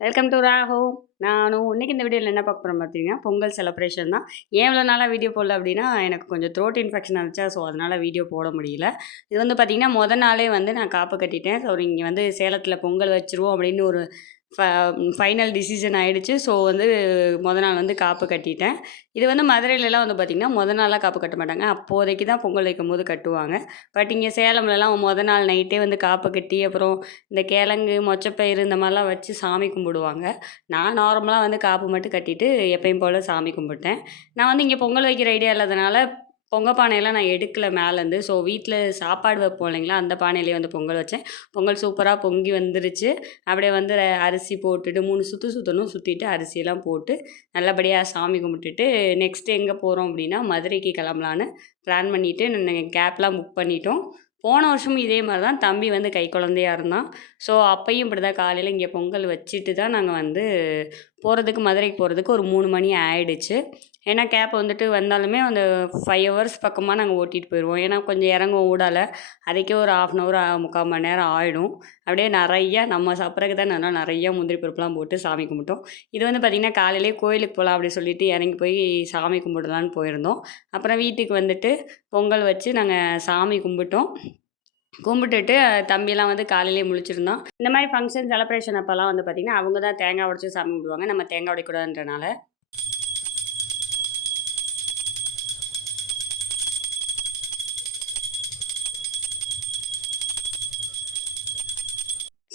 Welcome to ராஹோ. நானும் இன்னைக்கு இந்த வீடியோவில் என்ன பார்க்க போகிறோம் பார்த்தீங்கன்னா, பொங்கல் செலிப்ரேஷன் தான். ஏன் இவ்வளோ நாளாக வீடியோ போடல அப்படின்னா, எனக்கு கொஞ்சம் த்ரோட் இன்ஃபெக்ஷன் ஆச்சா, ஸோ அதனால் வீடியோ போட முடியல. இது வந்து பார்த்தீங்கன்னா, நாளே வந்து நான் காப்பு கட்டிட்டேன். ஸோ இங்கே வந்து சேலத்தில் பொங்கல் வச்சுருவோம் அப்படின்னு ஒரு ஃப ஃபைனல் டிசிஷன் ஆயிடுச்சு. ஸோ வந்து நாள் வந்து காப்பு கட்டிட்டேன். இது வந்து மதுரையிலலாம் வந்து பார்த்திங்கன்னா, நாளாக காப்பு கட்ட மாட்டாங்க. அப்போதைக்கு தான் பொங்கல் வைக்கும்போது கட்டுவாங்க. பட் இங்கே சேலம்லலாம் நாள் நைட்டே வந்து காப்பு கட்டி, அப்புறம் இந்த கிழங்கு, மொச்சப்பயிறு இந்த மாதிரிலாம் வச்சு சாமி கும்பிடுவாங்க. நான் நார்மலாக வந்து காப்பு மட்டும் கட்டிட்டு எப்பயும் போல் சாமி கும்பிட்டேன். நான் வந்து இங்கே பொங்கல் வைக்கிற ஐடியா இல்லாதனால பொங்க பானையெல்லாம் நான் எடுக்கல மேலேருந்து. ஸோ வீட்டில் சாப்பாடு வைப்போம் இல்லைங்களா, அந்த பானையிலேயே வந்து பொங்கல் வச்சேன். பொங்கல் சூப்பராக பொங்கி வந்துருச்சு. அப்படியே வந்து அரிசி போட்டுட்டு 3 சுற்று சுற்றணும். சுற்றிட்டு அரிசியெல்லாம் போட்டு நல்லபடியாக சாமி கும்பிட்டுட்டு நெக்ஸ்ட்டு எங்கே போகிறோம் அப்படின்னா, மதுரைக்கு கிளம்பலான்னு பிளான் பண்ணிவிட்டு நான் கேப்லாம் புக் பண்ணிட்டோம். போன வருஷமும் இதே மாதிரி தான் தம்பி வந்து கை குழந்தையா இருந்தான். ஸோ அப்பயும் இப்படி தான் காலையில் இங்கே பொங்கல் வச்சுட்டு தான் நாங்கள் வந்து மதுரைக்கு போகிறதுக்கு ஒரு 3 மணி ஆயிடுச்சு. ஏன்னா கேப் வந்துட்டு வந்தாலுமே அந்த 5 ஹவர்ஸ் பக்கமாக நாங்கள் ஓட்டிகிட்டு போயிடுவோம். ஏன்னா கொஞ்சம் இறங்கும் ஊடால அதுக்கே ஒரு 1/2 ஹவர் 3/4 மணி நேரம் ஆகிடும். அப்படியே நிறையா நம்ம சாப்பிட்றதுக்கு தான் நல்லா நிறையா முந்திரி பருப்புலாம் போட்டு சாமி கும்பிட்டோம். இது வந்து பார்த்திங்கன்னா காலையிலேயே கோயிலுக்கு போகலாம் அப்படி சொல்லிட்டு இறங்கி போய் சாமி கும்பிடலான்னு போயிருந்தோம். அப்புறம் வீட்டுக்கு வந்துட்டு பொங்கல் வச்சு நாங்கள் சாமி கும்பிட்டோம். கும்பிட்டுட்டு தம்பியெல்லாம் வந்து காலையிலேயே முழிச்சிருந்தோம். இந்த மாதிரி ஃபங்க்ஷன் செலிப்ரேஷன் அப்போல்லாம் வந்து பார்த்திங்கன்னா, அவங்க தான் தேங்காய் உடைச்சு சாமி கும்பிடுவாங்க. நம்ம தேங்காய் உடைக்கூடாதுன்றனால.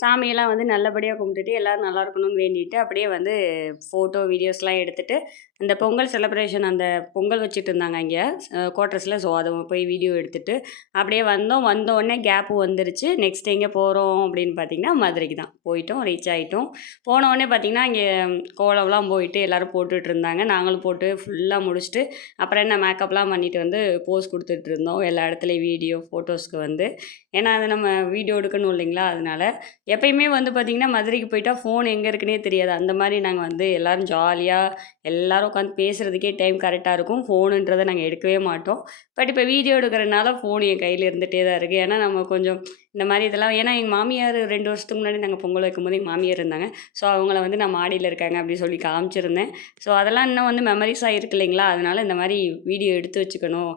சாமியெல்லாம் வந்து நல்லபடியாக கும்பிட்டுட்டு எல்லோரும் நல்லா இருக்கணும்னு வேண்டிட்டு அப்படியே வந்து ஃபோட்டோ, வீடியோஸ்லாம் எடுத்துகிட்டு அந்த பொங்கல் செலிப்ரேஷன் அந்த பொங்கல் வச்சுட்டு இருந்தாங்க இங்கே குவார்ட்டர்ஸில். ஸோ அதை போய் வீடியோ எடுத்துகிட்டு அப்படியே வந்தோடனே கேப்பு வந்துருச்சு. நெக்ஸ்ட் எங்கே போகிறோம் அப்படின்னு பார்த்திங்கன்னா, மதுரைக்கு தான் போயிட்டோம், ரீச் ஆகிட்டோம். போனோடனே பார்த்திங்கன்னா இங்கே கோலம்லாம் போயிட்டு எல்லோரும் போட்டுட்டு இருந்தாங்க. நாங்களும் போட்டு ஃபுல்லாக முடிச்சுட்டு அப்புறம் என்ன மேக்கப்லாம் பண்ணிவிட்டு வந்து போஸ் கொடுத்துட்டு இருந்தோம் எல்லா இடத்துலையும் வீடியோ, ஃபோட்டோஸ்க்கு வந்து. ஏன்னா அது நம்ம வீடியோ எடுக்கணும் இல்லைங்களா, அதனால எப்பயுமே வந்து பார்த்திங்கன்னா மதுரைக்கு போயிட்டால் ஃபோன் எங்கே இருக்குன்னே தெரியாது. அந்த மாதிரி நாங்கள் வந்து எல்லோரும் ஜாலியாக எல்லோரும் உட்காந்து பேசுகிறதுக்கே டைம் கரெக்டாக இருக்கும். ஃபோனுன்றதை நாங்கள் எடுக்கவே மாட்டோம். பட் இப்போ வீடியோ எடுக்கிறனால ஃபோன் என் கையில் இருந்துகிட்டே தான் இருக்குது. ஏன்னா நம்ம கொஞ்சம் இந்த மாதிரி இதெல்லாம் ஏன்னா எங்கள் மாமியார் 2 வருஷத்துக்கு முன்னாடி நாங்கள் பொங்கல் வைக்கும்போது எங்கள் மாமியார் இருந்தாங்க. ஸோ அவங்கள வந்து நான் மாடியில் இருக்காங்க அப்படின்னு சொல்லி காமிச்சிருந்தேன். ஸோ அதெல்லாம் இன்னும் வந்து மெமரிஸாக இருக்கு இல்லைங்களா, அதனால் இந்த மாதிரி வீடியோ எடுத்து வச்சுக்கணும்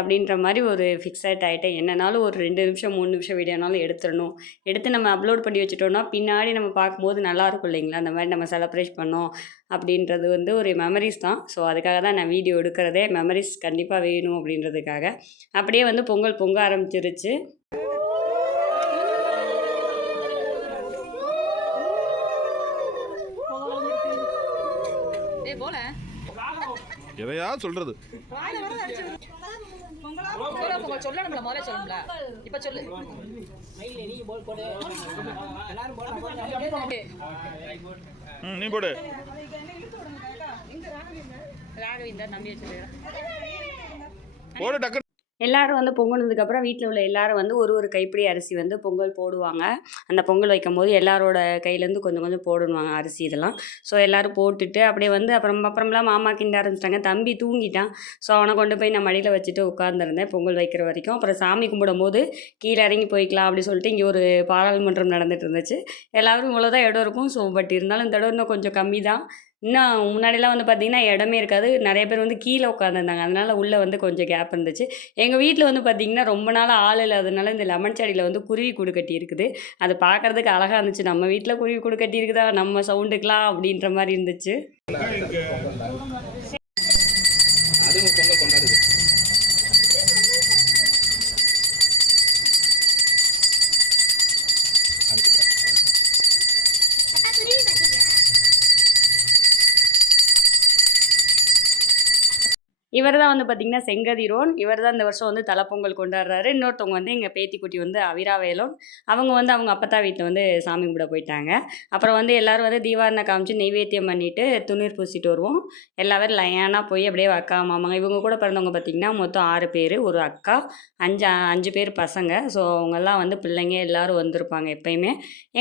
அப்படின்ற மாதிரி ஒரு ஃபிக்ஸட் ஆகிட்டேன். என்னன்னாலும் ஒரு 2 நிமிஷம் 3 நிமிஷம் வீடியோனாலும் எடுத்துடணும். எடுத்து நம்ம அப்லோட் பண்ணி வச்சுட்டோம்னா பின்னாடி நம்ம பார்க்கும்போது நல்லாயிருக்கும் இல்லைங்களா, அந்த மாதிரி நம்ம செலிப்ரேட் பண்ணோம் அப்படின்றது வந்து ஒரு மெமரிஸ் தான். ஸோ அதுக்காக தான் நான் வீடியோ எடுக்கிறதே. மெமரிஸ் கண்டிப்பாக வேணும் அப்படின்றதுக்காக. அப்படியே வந்து பொங்கல் பொங்க ஆரம்பிச்சிருச்சு. எதையா சொல்றது சொல்லணும்ல முதல்ல சொல்லணும்ல இப்ப சொல்லு. நீ போடு. ராகவேந்தர் நம்பி வச்சுருக்கேன். போடு டக்கு. எல்லோரும் வந்து பொங்கினதுக்கப்புறம் வீட்டில் உள்ள எல்லோரும் வந்து ஒரு கைப்பிடி அரிசி வந்து பொங்கல் போடுவாங்க. அந்த பொங்கல் வைக்கும்போது எல்லாரோட கையிலேருந்து கொஞ்சம் கொஞ்சம் போடணுவாங்க அரிசி இதெல்லாம். ஸோ எல்லோரும் போட்டுட்டு அப்படியே வந்து அப்புறம்லாம் மாமா கிண்ட ஆரம்பிச்சிட்டாங்க. தம்பி தூங்கிட்டான். ஸோ அவனை கொண்டு போய் நான் மடியில் வச்சுட்டு உட்காந்துருந்தேன் பொங்கல் வைக்கிற வரைக்கும். அப்புறம் சாமி கும்பிடும்போது கீழே இறங்கி போய்க்கலாம் அப்படி சொல்லிட்டு இங்கே ஒரு பாராளுமன்றம் நடந்துகிட்டு இருந்துச்சு. எல்லோரும் இவ்வளோதான் இடம் இருக்கும். ஸோ பட் இருந்தாலும் இந்த இடம் இன்னும் கொஞ்சம் கம்மி தான். இன்னும் முன்னாடிலாம் வந்து பார்த்திங்கன்னா இடமே இருக்காது. நிறைய பேர் வந்து கீழே உட்காந்துருந்தாங்க. அதனால் உள்ளே வந்து கொஞ்சம் கேப் இருந்துச்சு. எங்கள் வீட்டில் வந்து பார்த்திங்கன்னா ரொம்ப நாள் ஆள் இல்லாததுனால இந்த லெமன் செடியில் வந்து குருவி கூடு கட்டி இருக்குது. அது பார்க்குறதுக்கு அழகாக இருந்துச்சு. நம்ம வீட்டில் குருவி கூடு கட்டி இருக்குதா, நம்ம சவுண்டுக்கலாம் அப்படின்ற மாதிரி இருந்துச்சு. இவர் தான் வந்து பார்த்திங்கன்னா செங்கதிரோன். இவர் தான் இந்த வருஷம் வந்து தலைப்பொங்கல் கொண்டாடுறாரு. இன்னொருத்தவங்க வந்து எங்கள் பேத்திக்குட்டி வந்து அவிராவேலோன். அவங்க வந்து அவங்க அப்பத்தா வீட்டில் வந்து சாமி கும்பிட போயிட்டாங்க. அப்புறம் வந்து எல்லோரும் வந்து தீபாவளி காமிச்சு நெய்வேத்தியம் பண்ணிவிட்டு துண்ணீர் பூசிட்டு வருவோம். எல்லாரும் லைனாக போய் அப்படியே அக்கா மாமாங்க இவங்க கூட பிறந்தவங்க பார்த்திங்கன்னா மொத்தம் 6 பேர், ஒரு அக்கா, 5 பேர் பசங்க. ஸோ அவங்கெல்லாம் வந்து பிள்ளைங்க எல்லோரும் வந்திருப்பாங்க. எப்போயுமே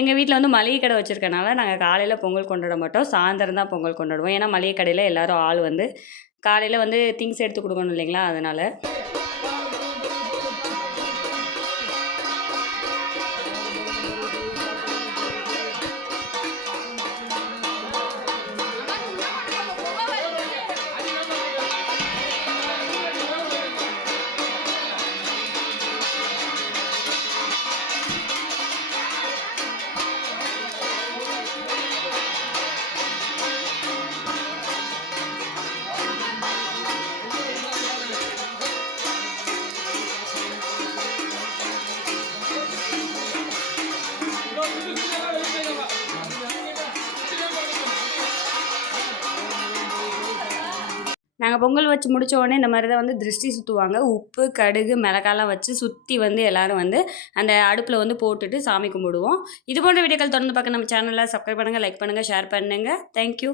எங்கள் வீட்டில் வந்து மளிகை கடை வச்சுருக்கனால நாங்கள் காலையில் பொங்கல் கொண்டாட மாட்டோம், சாயந்தரம் தான் பொங்கல் கொண்டாடுவோம். ஏன்னா மளிகை கடையில் எல்லோரும் ஆள் வந்து காலையில் வந்து திங்ஸ் எடுத்து கொடுக்கணும் இல்லைங்களா, அதனால். நாங்கள் பொங்கல் வச்சு முடிச்ச உடனே இந்த மாதிரி தான் வந்து திருஷ்டி சுற்றுவாங்க. உப்பு, கடுகு, மிளகாலாம் வச்சு சுற்றி வந்து எல்லோரும் வந்து அந்த அடுப்பில் வந்து போட்டுட்டு சாமி கும்பிடுவோம். இது போன்ற வீடியோக்கள் தொடர்ந்து பார்க்க நம்ம சேனலில் சப்ஸ்கிரைப் பண்ணுங்கள், லைக் பண்ணுங்கள், ஷேர் பண்ணுங்கள். தேங்க்யூ.